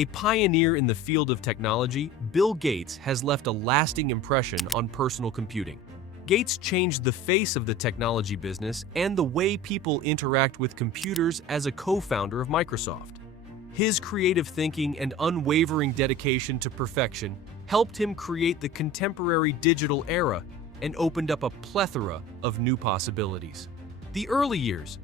A pioneer in the field of technology, Bill Gates has left a lasting impression on personal computing. Gates changed the face of the technology business and the way people interact with computers as a co-founder of Microsoft. His creative thinking and unwavering dedication to perfection helped him create the contemporary digital era and opened up a plethora of new possibilities. The early years.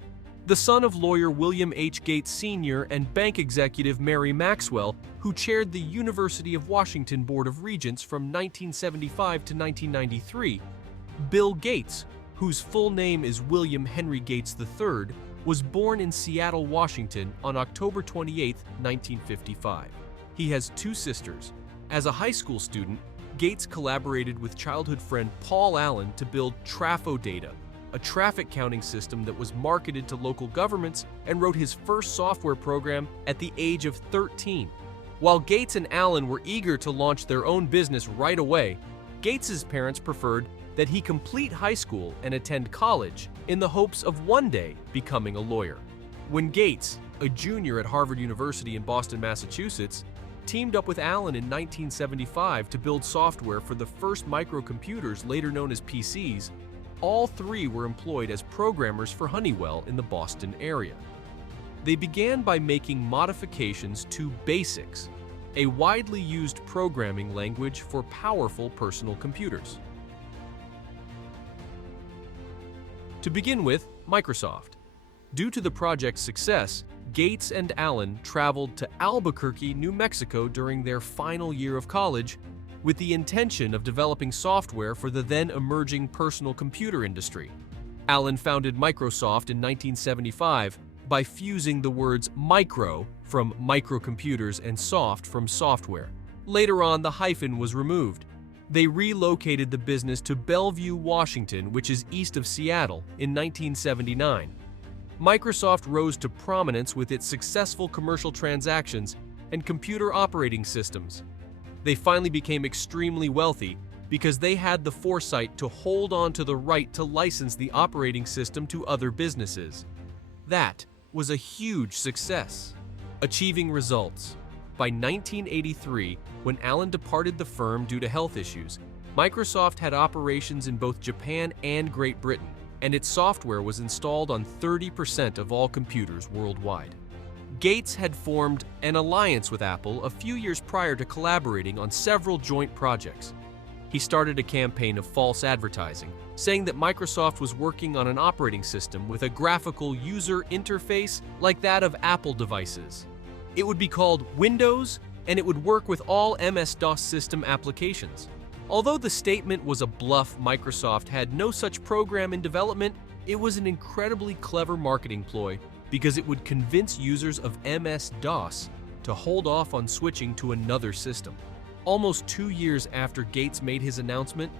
The son of lawyer William H. Gates Sr. and bank executive Mary Maxwell, who chaired the University of Washington Board of Regents from 1975 to 1993, Bill Gates, whose full name is William Henry Gates III, was born in Seattle, Washington on October 28, 1955. He has two sisters. As a high school student, Gates collaborated with childhood friend Paul Allen to build TrafoData, a traffic counting system that was marketed to local governments, and wrote his first software program at the age of 13. While Gates and Allen were eager to launch their own business right away, Gates's parents preferred that he complete high school and attend college in the hopes of one day becoming a lawyer. When Gates, a junior at Harvard University in Boston, Massachusetts, teamed up with Allen in 1975 to build software for the first microcomputers, later known as PCs, all three were employed as programmers for Honeywell in the Boston area. They began by making modifications to BASIC, a widely used programming language for powerful personal computers. To begin with, Microsoft. Due to the project's success, Gates and Allen traveled to Albuquerque, New Mexico during their final year of college with the intention of developing software for the then emerging personal computer industry. Allen founded Microsoft in 1975 by fusing the words micro from microcomputers and soft from software. Later on, the hyphen was removed. They relocated the business to Bellevue, Washington, which is east of Seattle, in 1979. Microsoft rose to prominence with its successful commercial transactions and computer operating systems. They finally became extremely wealthy because they had the foresight to hold on to the right to license the operating system to other businesses. That was a huge success. Achieving results. By 1983, when Allen departed the firm due to health issues, Microsoft had operations in both Japan and Great Britain, and its software was installed on 30% of all computers worldwide. Gates had formed an alliance with Apple a few years prior to collaborating on several joint projects. He started a campaign of false advertising, saying that Microsoft was working on an operating system with a graphical user interface like that of Apple devices. It would be called Windows, and it would work with all MS-DOS system applications. Although the statement was a bluff, Microsoft had no such program in development. It was an incredibly clever marketing ploy because it would convince users of MS-DOS to hold off on switching to another system. Almost 2 years after Gates made his announcement,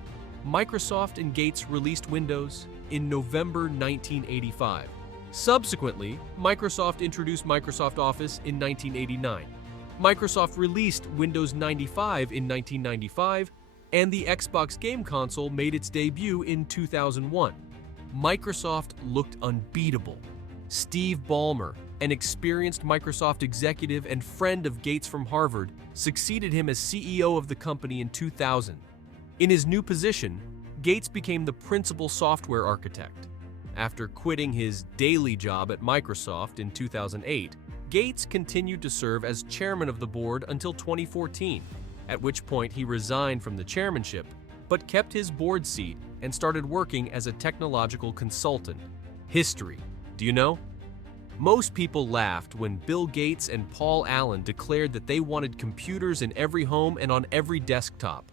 Microsoft and Gates released Windows in November 1985. Subsequently, Microsoft introduced Microsoft Office in 1989. Microsoft released Windows 95 in 1995, and the Xbox game console made its debut in 2001. Microsoft looked unbeatable. Steve Ballmer, an experienced Microsoft executive and friend of Gates from Harvard, succeeded him as CEO of the company in 2000. In his new position, Gates became the principal software architect. After quitting his daily job at Microsoft in 2008, Gates continued to serve as chairman of the board until 2014, at which point he resigned from the chairmanship, but kept his board seat and started working as a technological consultant. History. Do you know? Most people laughed when Bill Gates and Paul Allen declared that they wanted computers in every home and on every desktop.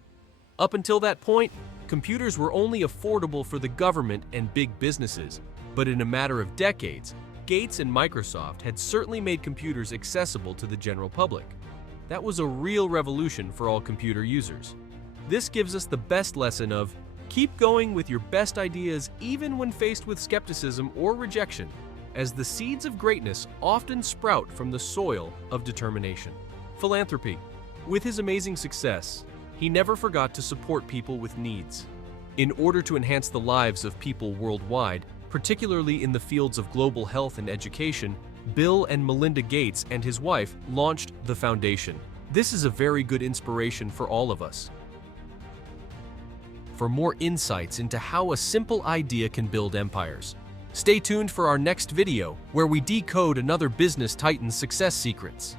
Up until that point, computers were only affordable for the government and big businesses, but in a matter of decades, Gates and Microsoft had certainly made computers accessible to the general public. That was a real revolution for all computer users. This gives us the best lesson of keep going with your best ideas even when faced with skepticism or rejection, as the seeds of greatness often sprout from the soil of determination. Philanthropy. With his amazing success, he never forgot to support people with needs. In order to enhance the lives of people worldwide, particularly in the fields of global health and education, Bill and Melinda Gates and his wife launched the foundation. This is a very good inspiration for all of us. For more insights into how a simple idea can build empires, stay tuned for our next video where we decode another business titan's success secrets.